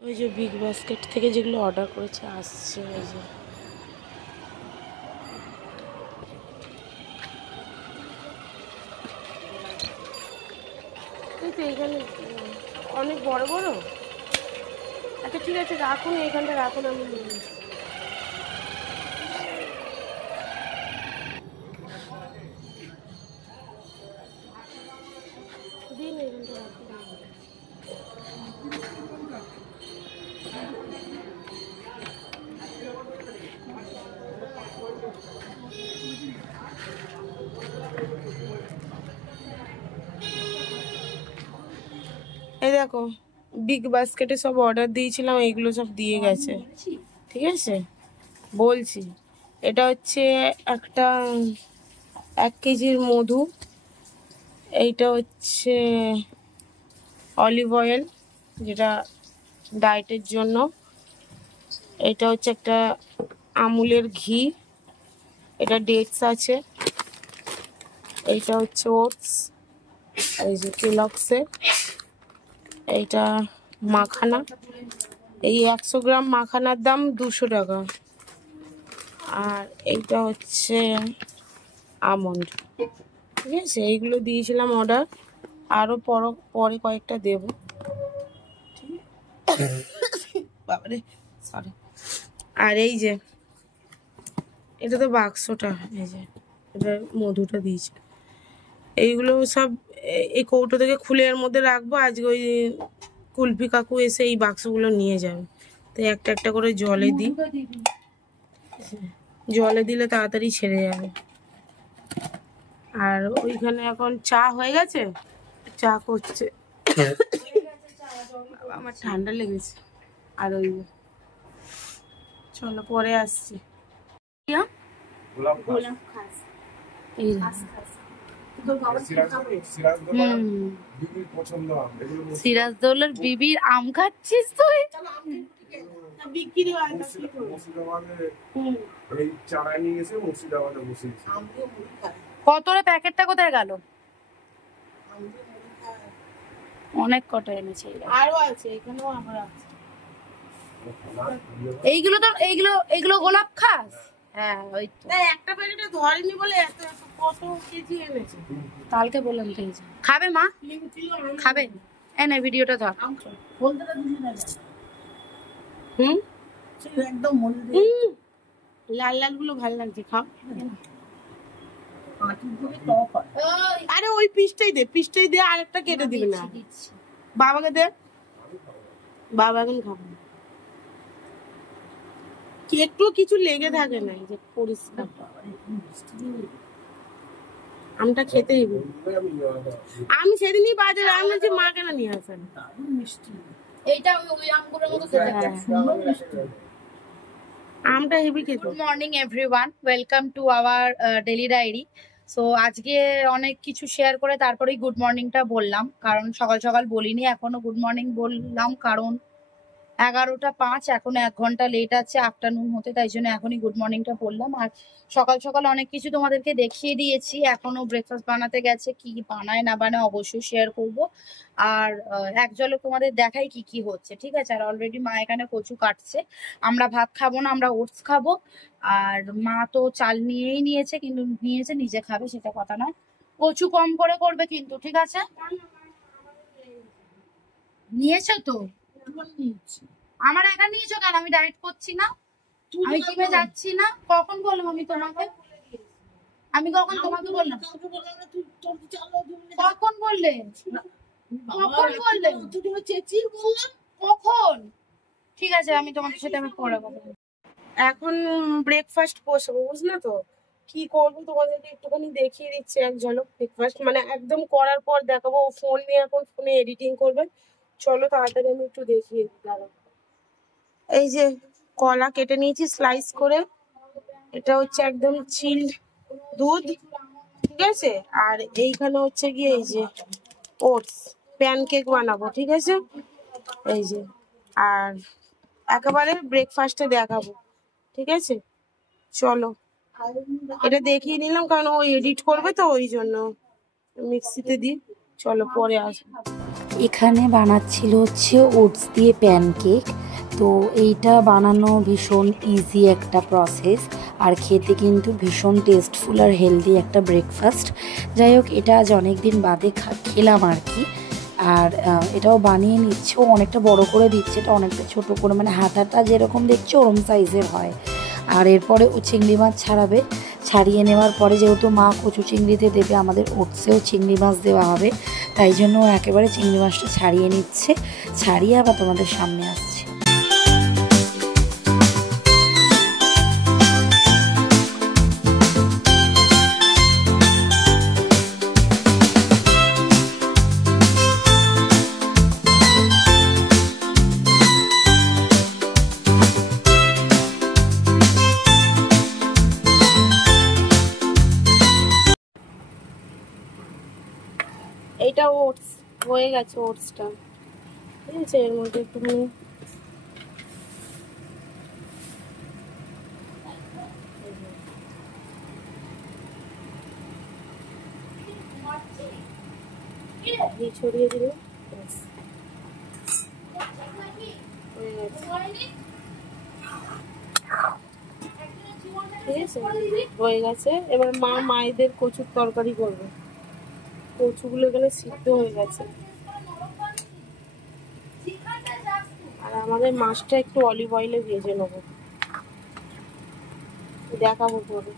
ওই যে big basket থেকে যেগুলো অর্ডার করেছে আসছে। ওই যে এই তো এখানে অনেক বড় বড়। আচ্ছা ঠিক আছে রাখুন, এখানটা রাখুন, আমি নিয়ে নিচ্ছি। দিন এখানটা রাখুন। এই দেখো বিগ বাস্কেটে সব অর্ডার দিয়েছিলাম, এইগুলো সব দিয়ে গেছে। ঠিক আছে বলছি, এটা হচ্ছে একটা 1 কেজির মধু, এইটা হচ্ছে অলিভ অয়েল যেটা ডায়েটের জন্য, এটা হচ্ছে একটা আমুলের ঘি, এটা ডেটস আছে, এইটা হচ্ছে ওটস, এই যে কেলগসের, এইটা মাখানা, এই 100 গ্রাম মাখানার দাম 200 টাকা। আর এইটা হচ্ছে আমন্ড। ঠিক আছে এইগুলো দিয়েছিলাম অর্ডার, আরও পরে কয়েকটা দেব। বাবারে সরি। আর এই যে এটা তো বাক্সটা, এই যে এটা মধুটা দিয়েছে, এইগুলো সব এই কৌটো থেকে খুলে এর মধ্যে রাখবো। আজকে ওই কুলপি কাকু এসে এই বাক্সগুলো নিয়ে যাবে, তো একটা একটা করে জলে দিই, জলে দিলে তাড়াতাড়ি ছেড়ে যাবে। আর ওইখানে এখন চা হয়ে গেছে, চা করছে। আমার ঠান্ডা লেগেছে। আর ওই চলো পরে আসছি। সিরাজদৌলার বিবির আম খাচ্ছিস তুই? কতটা প্যাকেটটা কোথায় গেল? অনেক কটা এনেছে, আরো আছে এখানেও আবার আছে। এইগুলো তো এইগুলো গোলাপ খাস? হ্যাঁ ওই তো একটা প্যাকেটে ধরেনি বলে এত কত কেজি এনেছে। কালকে বললাম খেয়েছে। খাবে মা? খাবে? এনে ভিডিওটা ধর। একদম লাল লাল গুলো ভালো লাগছে, খাও। আরে ওই পিসটাই দে, আরেকটা কেটে দিবে না। বাবাকে দে, বাবা এখন খাবো। একটু কিছু লেগে থাকে না, যে পরিষ্কার। আমটা খেতে হবে। আমি সেদিনই বাজারে আমি বলছি মা কেন নিয়ে আসেন। এইটা ওই আমগুলোর মতো খেতে। আমটা হেভি খেতে। Good morning everyone, welcome to our daily diary. So আজকে অনেক কিছু শেয়ার করে তারপরেই গুড মর্নিংটা বললাম, কারণ সকাল সকাল বলিনি, এখনো গুড মর্নিং বললাম কারণ 11টা 5, এখনো 1 ঘন্টা লেট আছে আফটারনুন হতে, তাই জন্য এখনই গুড মর্নিংটা বললাম। আর সকাল সকাল অনেক কিছু তোমাদেরকে দেখিয়ে দিয়েছি, এখনো ব্রেকফাস্ট বানাতে গেছে, কি বানায় না বানায় অবশ্যই শেয়ার করব। আর এক ঝলক তোমাদের দেখাই কি কি হচ্ছে, ঠিক আছে? আর অলরেডি মা এখানে কচু কাটছে, আমরা ভাত খাবো না, আমরা ওটস খাবো। আর মা তো চাল নিয়েই নিয়েছে, কিন্তু নিয়েছে নিজে খাবে সেটা কথা নয়, কচু কম করে করবে কিন্তু, ঠিক আছে? নিয়েছো তো? আমার একা নিয়েছো কেন? আমি ডায়েট করছি না, আমি জিমে যাচ্ছি না। কখন বললাম আমি তোমাকে? আমি কখন তোমাকে বললাম? কখন বললে? কখন বললে? কখন? ঠিক আছে আমি তোমাদের সাথে আমি পরে কথা বলবো। এখন ব্রেকফাস্ট বসবো, বুঝলে তো? কি করবো তোমাদেরকে একটুখানি দেখিয়ে দিচ্ছি এক ঝলক ব্রেকফাস্ট, মানে একদম করার পর দেখাবো। ফোন নিয়ে এখন ফোনে এডিটিং করবে, চলো তাড়াতাড়ি আমি একটু দেখিয়ে দিই। দাঁড়াও, এই যে কলা কেটে নিয়েছি স্লাইস করে, এটা হচ্ছে একদম চিল দুধ, ঠিক আছে? আর এইখানে হচ্ছে গিয়ে এই যে ওটস, প্যানকেক বানাবো, ঠিক আছে? এই যে, আর একেবারে ব্রেকফাস্টে দেখাবো, ঠিক আছে? চলো এটা দেখিয়ে নিলাম, কারণ ও এডিট করবে তো ওই জন্য মিক্সিতে দিই। চলো পরে আসবো। এখানে বানাচ্ছিল হচ্ছে ওটস দিয়ে প্যানকেক। তো এইটা বানানো ভীষণ ইজি একটা প্রসেস, আর খেতে কিন্তু ভীষণ টেস্টফুল আর হেলদি একটা ব্রেকফাস্ট। যাই হোক, এটা আজ অনেক দিন বাদে খেলাম আর কি। আর এটাও বানিয়ে নিচ্ছে, ও অনেকটা বড় করে দিচ্ছে, এটা অনেকটা ছোট করে, মানে হাতাটা যেরকম দেখছে ওরম সাইজের হয়। আর এরপরে ও চিংড়ি মাছ ছাড়াবে। ছাড়িয়ে নেওয়ার পরে যেহেতু মা কচু চিংড়িতে দেবে, আমাদের ওটসেও চিংড়ি মাছ দেওয়া হবে, তাই জন্য ও একেবারে চিংড়ি মাছটা ছাড়িয়ে নিচ্ছে। ছাড়িয়ে আবার তোমাদের সামনে আসছে। এইটা ওটস হয়ে গেছে, ওটসটা ঠিক আছে। এর মধ্যে একটুখানি ঘি ছড়িয়ে দিলে ব্যাস হয়ে গেছে। ঠিক আছে, হয়ে গেছে। এবার মা মায়েদের কচুর তরকারি করবে। কচুগুলো এখানে সিদ্ধ হয়ে গেছে, আর আমাদের মাছটা একটু অলিভ অয়েলে ভেজে নেবো, দেখাবো পরে।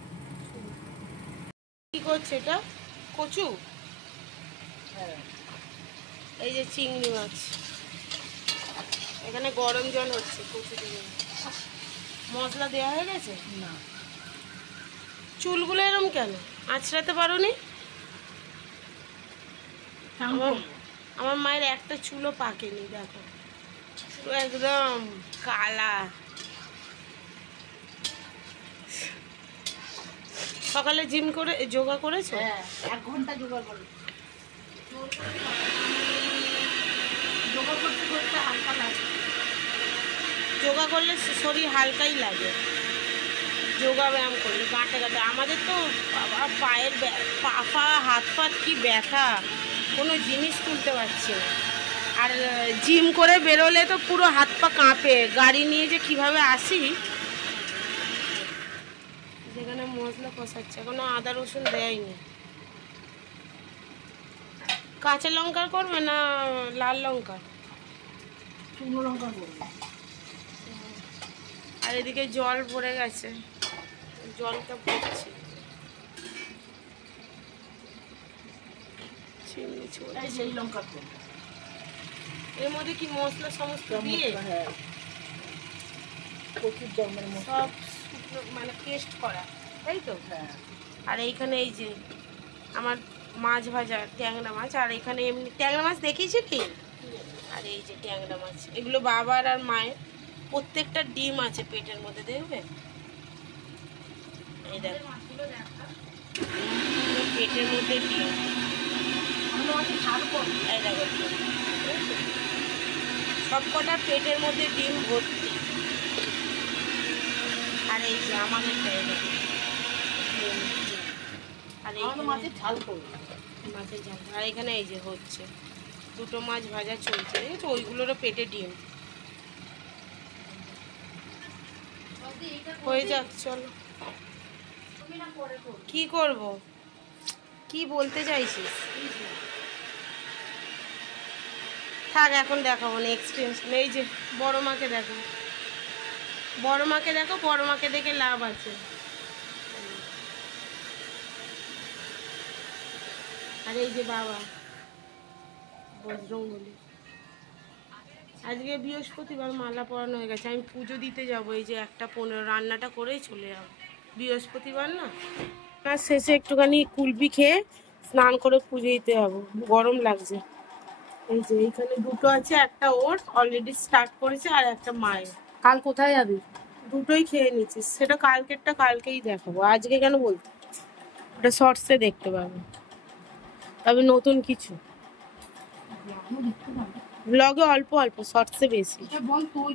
কি করছে এটা? কচু, এই যে চিংড়ি মাছ, এখানে গরম জল হচ্ছে। কচু দিয়ে মশলা দেওয়া হয়ে গেছে না? চুলগুলো এরম কেন? আঁচড়াতে পারোনি? আমার মায়ের একটা চুলও পাকেনি, দেখো পুরো একদম কালা। সকালে জিম করে যোগা করেছো? 1 ঘন্টা যোগা করে। যোগা করতে করতে হালকা লাগে, যোগা করলে শরীর হালকাই লাগে। যোগা ব্যায়াম করলে গাঁটে গাঁটে, আমাদের তো পায়ের পা হাত পাত কি ব্যথা, কোনো জিনিস তুলতে পারছি না। আর জিম করে বেরোলে তো পুরো হাত পা কাঁপে, গাড়ি নিয়ে যে কিভাবে আসি। যেখানে মশলা কষাচ্ছে, এখনো আদা রসুন দেয়নি। কাঁচা লঙ্কা করবে না লাল লঙ্কা? শুকনো লঙ্কা করবে। আর এদিকে জল ভরে গেছে, জলটা ভরছি। সেই লঙ্কা এর মধ্যে কি মশলা সমস্ত দিয়ে সব মানে পেস্ট করা, তাই তো? আর এইখানে এই যে আমার মাছ ভাজা, ট্যাংরা মাছ, আর এখানে এমনি ট্যাংরা মাছ দেখিয়েছি কি? আর এই যে ট্যাংরা মাছ, এগুলো বাবার আর মায়ের। প্রত্যেকটা ডিম আছে পেটের মধ্যে, দেখবে এই দেখো পেটের মধ্যে ডিম। এই দেখো সব কটা পেটের মধ্যে ডিম ভর্তি। আর এই যে আমাদের আর মাছের ঝাল করবো, মাছের ঝাল। আর এখানে এই যে হচ্ছে দুটো মাছ ভাজা চলছে, দেখেছো? ওইগুলোরও পেটে ডিম। হয়ে যাক, চলো। কি করব, কি বলতে চাইছিস? থাক, এখন দেখাবো না, এক্সটেনশন। এই যে বড় মাকে দেখো, বড় মাকে দেখো, বড় মাকে দেখে লাভ আছে। আর এই যে বাবা বজরংবলী। আজকে বৃহস্পতিবার, মালা পরানো হয়ে গেছে। আমি পুজো দিতে যাব, এই যে 1:15 রান্নাটা করেই চলে যাব, বৃহস্পতিবার না। তার শেষে একটুখানি কুলপি খেয়ে স্নান করে পুজো দিতে হবে, গরম লাগছে। এই যে এইখানে দুটো আছে, একটা ওর অলরেডি স্টার্ট করেছে, আর একটা মায়ের। কাল কোথায় যাবি? দুটোই খেয়ে নিচ্ছিস, সেটা কালকেরটা কালকেই দেখাবো, আজকে কেন বলতে? ওটা শর্টসে দেখতে পাবে, তবে নতুন কিছু ব্লগে অল্প অল্প, শর্টসে বেশি। বল তুই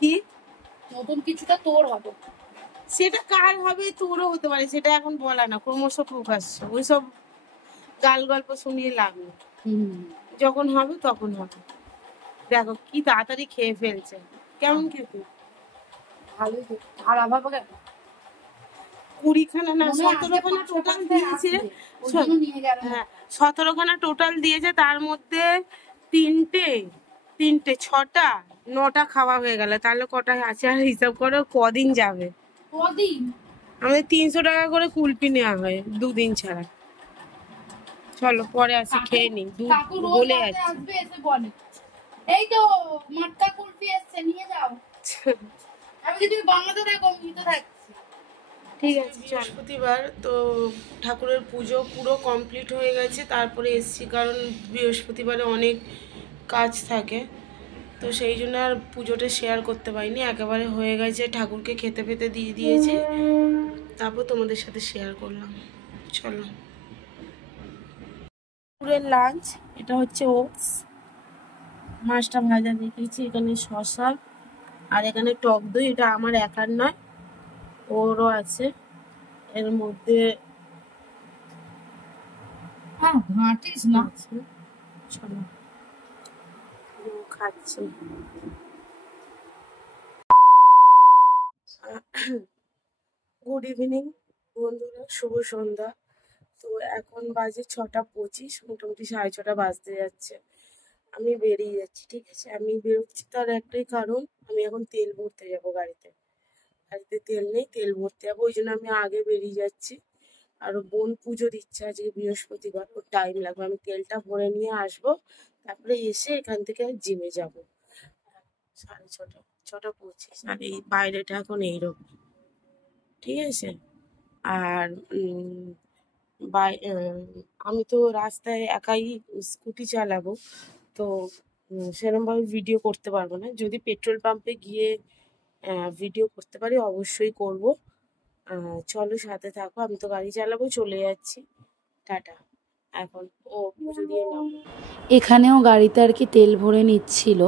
কি নতুন কিছুটা তোর হবে? সেটা কার হবে, তোরও হতে পারে, সেটা এখন বলা না, ক্রমশ প্রকাশ্য। ওইসব গাল গল্প শুনিয়ে লাভ নেই। যখন হবে তখন হবে। দেখো কি তাড়াতাড়ি খেয়ে ফেলছে। কেমন খেতে? ভালোই তো। আর অভাব কেন? 20খানা না মনে হয় আজকে 17খানা টোটাল 5-6 দিয়েছে। আসবে, ওই জন্য নিয়ে গেল না। হ্যাঁ 17খানা টোটাল দিয়েছে, তার মধ্যে তিনটে 6টা 9টা খাওয়া হয়ে গেল, তাহলে কটা আছে আর হিসাব করো কদিন যাবে। কদিন? আমাদের 300 টাকা করে কুলপি নেওয়া হয় 2 দিন ছাড়া। চলো পরে আসি, খেয়ে নি, দুধ কাকু রোজ গলে রাতে যাচ্ছে। আসবে, এসে বলে এই তো মাটকা কুলফি এসছে, নিয়ে যাও। আমি যদি বাংলাতে থাকো নিতে থাকছি। ঠিক আছে। বৃহস্পতিবার তো ঠাকুরের পুজো পুরো কমপ্লিট হয়ে গেছে, তারপরে এসছি, কারণ বৃহস্পতিবারে অনেক কাজ থাকে, তো সেই জন্য আর পুজোটা শেয়ার করতে পারিনি। একেবারে হয়ে গেছে, ঠাকুরকে খেতে পেতে দিয়ে দিয়েছে, তারপর তোমাদের সাথে শেয়ার করলাম। চলো দুপুরের লাঞ্চ, এটা হচ্ছে ওটস, মাছটা ভাজা দেখিয়েছি, এখানে শসা আর এখানে টক দই, এটা আমার একার নয়, ওরও আছে। এর মধ্যে হ্যাঁ ঘাঁটিস না। চলো খাচ্ছি। গুড ইভিনিং বন্ধুরা, শুভ সন্ধ্যা। তো এখন বাজে 6টা 25, মোটামুটি 6:30 বাজতে যাচ্ছে। আমি বেরিয়ে যাচ্ছি, ঠিক আছে। আমি বেরোচ্ছি তার একটাই কারণ, আমি এখন তেল ভরতে যাব গাড়িতে। গাড়িতে তেল নেই, তেল ভরতে যাবো, ওই জন্য আমি আগে বেরিয়ে যাচ্ছি। আর বোন পুজো দিচ্ছে আজকে বৃহস্পতিবার, ওর টাইম লাগবে, আমি তেলটা ভরে নিয়ে আসবো, তারপরে এসে এখান থেকে জিমে যাব। 6:30, 6টা 25, আর এই বাইরেটা এখন এইরকম, ঠিক আছে। আর আমি তো রাস্তায় একাই স্কুটি চালাবো, তো সেরকমভাবে ভিডিও করতে পারবো না। যদি পেট্রোল পাম্পে গিয়ে ভিডিও করতে পারি অবশ্যই করব। চলো সাথে থাকো, আমি তো গাড়ি চালাবো, চলে যাচ্ছি, টাটা। এখন ও পুজো দিয়ে নামবো। এখানেও গাড়িতে আর কি তেল ভরে নিচ্ছিল।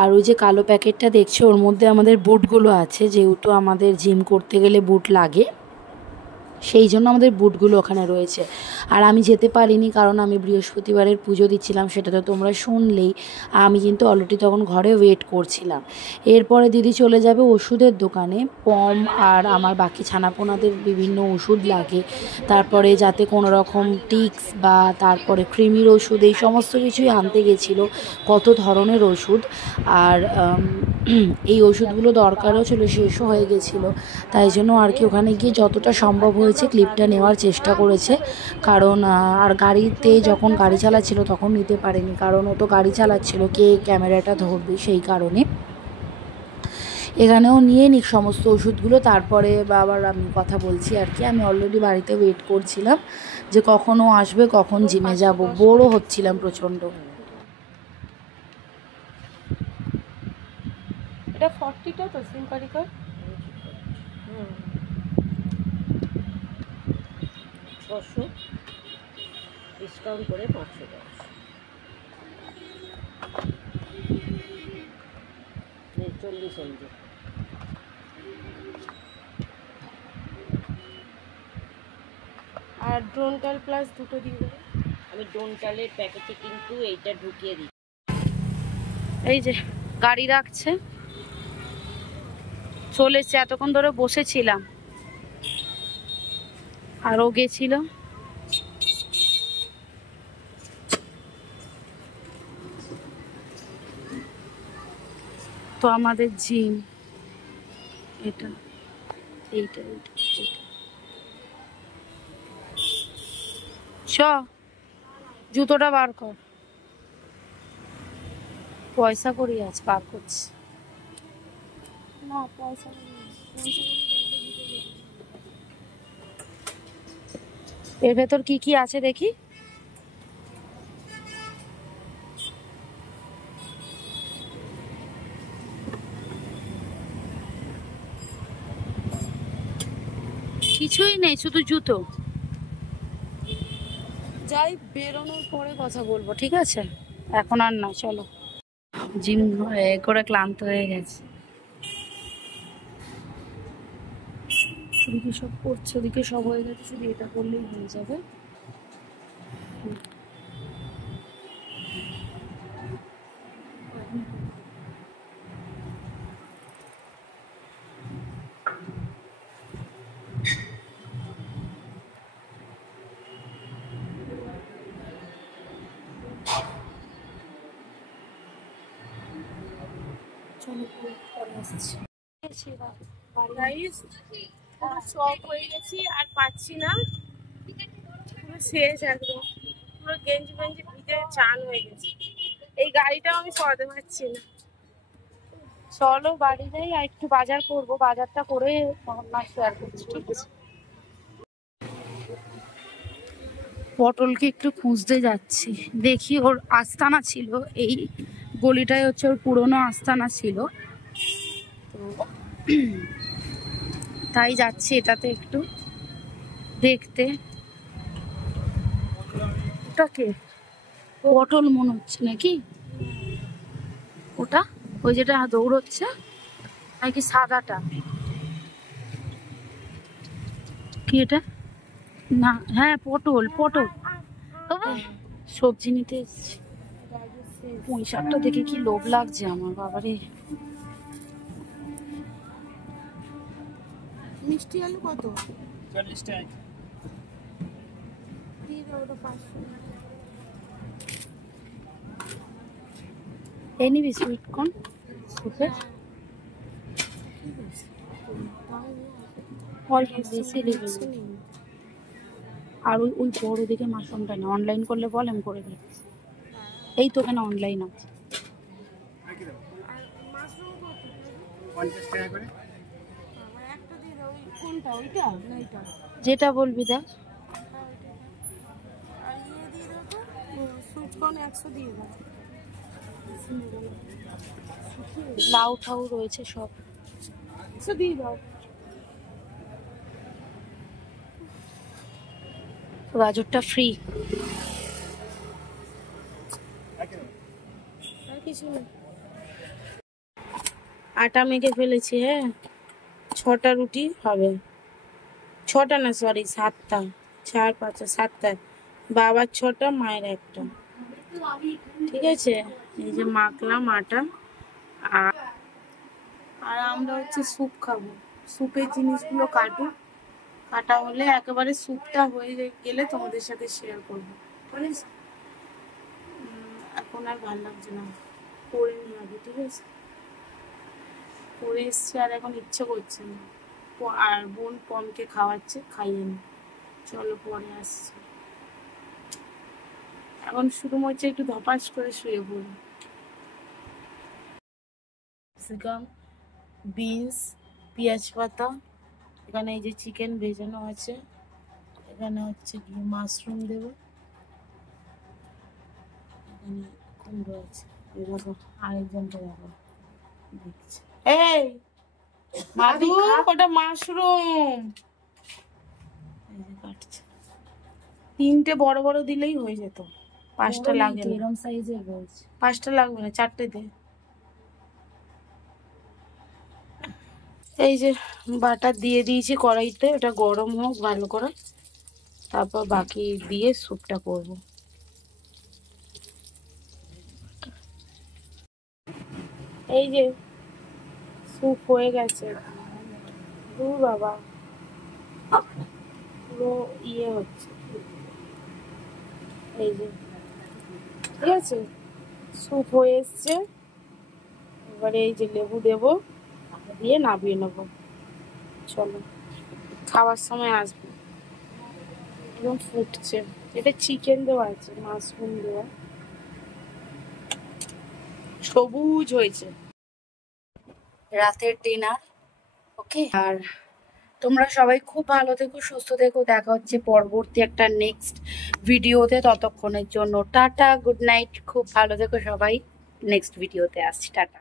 আর ওই যে কালো প্যাকেটটা দেখছো, ওর মধ্যে আমাদের বুটগুলো আছে, যেহেতু আমাদের জিম করতে গেলে বুট লাগে, সেই জন্য আমাদের বুটগুলো ওখানে রয়েছে। আর আমি যেতে পারিনি, কারণ আমি বৃহস্পতিবারের পুজো দিচ্ছিলাম, সেটা তো তোমরা শুনলেই। আমি কিন্তু অলরেডি তখন ঘরে ওয়েট করছিলাম। এরপরে দিদি চলে যাবে ওষুধের দোকানে, পম আর আমার বাকি ছানাপোনাদের বিভিন্ন ওষুধ লাগে, তারপরে যাতে কোনো রকম টিক্স বা তারপরে কৃমির ওষুধ, এই সমস্ত কিছুই আনতে গেছিলো, কত ধরনের ওষুধ। আর এই ওষুধগুলো দরকারও ছিল, শেষও হয়ে গেছিলো, তাই জন্য আর কি ওখানে গিয়ে যতটা সম্ভব হয়েছে ক্লিপটা নেওয়ার চেষ্টা করেছে। কারণ আর গাড়িতে যখন গাড়ি চালাচ্ছিল তখন নিতে পারেনি, কারণ ও তো গাড়ি চালাচ্ছিল, কে ক্যামেরাটা ধরবে, সেই কারণে। এখানেও নিয়ে নিক সমস্ত ওষুধগুলো, তারপরে আবার আমি কথা বলছি আর কি। আমি অলরেডি বাড়িতে ওয়েট করছিলাম যে কখন ও আসবে, কখন জিমে যাব, বোরও হচ্ছিলাম প্রচণ্ড। এটা 40টা তো সিম্পারিকার। 600 ডিসকাউন্ট করে 510, 40 এমজি। আর ড্রোনটাল প্লাস দুটো দিয়ে দেবে। আমি ডোনটালের প্যাকেটে কিন্তু এইটা ঢুকিয়ে দিই। এই যে গাড়ি রাখছে, চলে এসছে, এতক্ষণ ধরে বসেছিলাম, আর ও গেছিল। তো আমাদের জিম এটা, এইটা এইটা এইটা। চ জুতোটা বার কর, পয়সা করি আছে, বার করছি। না পয়সা এর ভেতর কি কি আছে দেখি। কিছুই নেই, শুধু জুতো। যাই, বেরোনোর পরে কথা বলবো, ঠিক আছে? এখন আর না, চলো। জিম করে ক্লান্ত হয়ে গেছে। ওদিকে সব করছে, ওদিকে সব হয়ে গেছে, শুধু এটা করলেই হয়ে যাবে। গাইস পুরো শক হয়ে গেছি আর পাচ্ছি না, পুরো শেষ একদম, পুরো গেঞ্জি ফেঞ্জি ভিজে চান হয়ে গেছে। এই গাড়িটাও আমি সরাতে পারছি না। চলো বাড়ি যাই আর একটু বাজার করবো, বাজারটা করে তখন না শেয়ার করছি, ঠিক আছে? পটলকে একটু খুঁজতে যাচ্ছি, দেখি ওর আস্তানা ছিল এই গলিটায়, হচ্ছে ওর পুরনো আস্তানা ছিল, তো তাই যাচ্ছি এটাতে একটু দেখতে। ওটাকে পটল মনে হচ্ছে নাকি ওটা, ওই যেটা দৌড়চ্ছে নাকি সাদাটা, কি এটা? না হ্যাঁ পটল পটল। সবজি নিতে এসেছি, পুঁই শাকটা দেখে কি লোভ লাগছে আমার, বাবারে। মিষ্টি আলু কত? 40 টাকা। দিয়ে দাও ওটা 500। এই নিবি সুইট কর্ন সুপের? অল্প বেশি নেবে, আর ওই ওই বড় দেখে মাশরুমটা না, অনলাইন করলে বল আমি করে দিচ্ছি। এই তো কেন অনলাইন আছে। মাশরুম কত? 50 টাকা করে। একটা দিয়ে দাও। কোনটা, ওইটা না এটা? যেটা বলবি দেখ। আর ইয়ে দিয়ে দাও তো, সুইট কর্ন 100 দিয়ে দাও। লাউ ঠাউ রয়েছে সব। 100 দিয়ে দাও। গাজরটা ফ্রি। আর কিছু না। আটা মেখে ফেলেছি, হ্যাঁ 6টা রুটি হবে, 6টা না সরি 7টা, 4 5 7টা, বাবার 6টা মায়ের 1টা, ঠিক আছে? এই যে মাখলাম আটা, আর আমরা হচ্ছে স্যুপ খাবো। স্যুপের জিনিসগুলো কাটা হলে একেবারে স্যুপটা হয়ে গেলে তোমাদের সাথে শেয়ার করবো, ঠিক আছে? এখন আর ভালো লাগছে না, করে নিয়ে আগে, ঠিক আছে? করে এসছি আর এখন ইচ্ছে করছে না, আর বোন পমকে খাওয়াচ্ছে, খাইয়ে নি, চলো পরে আসছি। এখন শুরু হচ্ছে একটু ধপাস করে শুয়ে পড়ি। ক্যাপসিকাম, বিনস, পেঁয়াজ পাতা, এখানে এই যে চিকেন ভেজানো আছে, এখানে হচ্ছে কি মাশরুম দেবো, এখানে কুমড়ো আছে, এরকম আরেকজনটা দেখো দেখছি। এই মাদু, ওটা মাশরুম, এই যে কাটছে। 3টে বড় বড় দিলেই হয়ে যেত, 5টা লাগে না, এরকম সাইজের রয়েছে। 5টা লাগবে না, 4টে দে। এই যে বাটার দিয়ে দিয়েছি কড়াইতে, ওটা গরম হোক ভালো করে, তারপর বাকি দিয়ে স্যুপটা করব। এই যে স্যুপ হয়ে গেছে, দূর বাবা পুরো ইয়ে হচ্ছে, এই যে ঠিক আছে স্যুপ হয়ে এসছে। এবারে এই যে লেবু দেবো, দিয়ে নামিয়ে নেবো, চলো খাওয়ার সময় আসবো। একদম ফুটছে, এটা চিকেন দেওয়া আছে, মাশরুম দেওয়া, সবুজ হয়েছে। রাতের ডিনার ওকে, আর তোমরা সবাই খুব ভালো থেকো, সুস্থ থেকো, দেখা হচ্ছে পরবর্তী একটা নেক্সট ভিডিওতে। ততক্ষণের জন্য টাটা, গুড নাইট, খুব ভালো থেকো সবাই, নেক্সট ভিডিওতে আসছি, টাটা।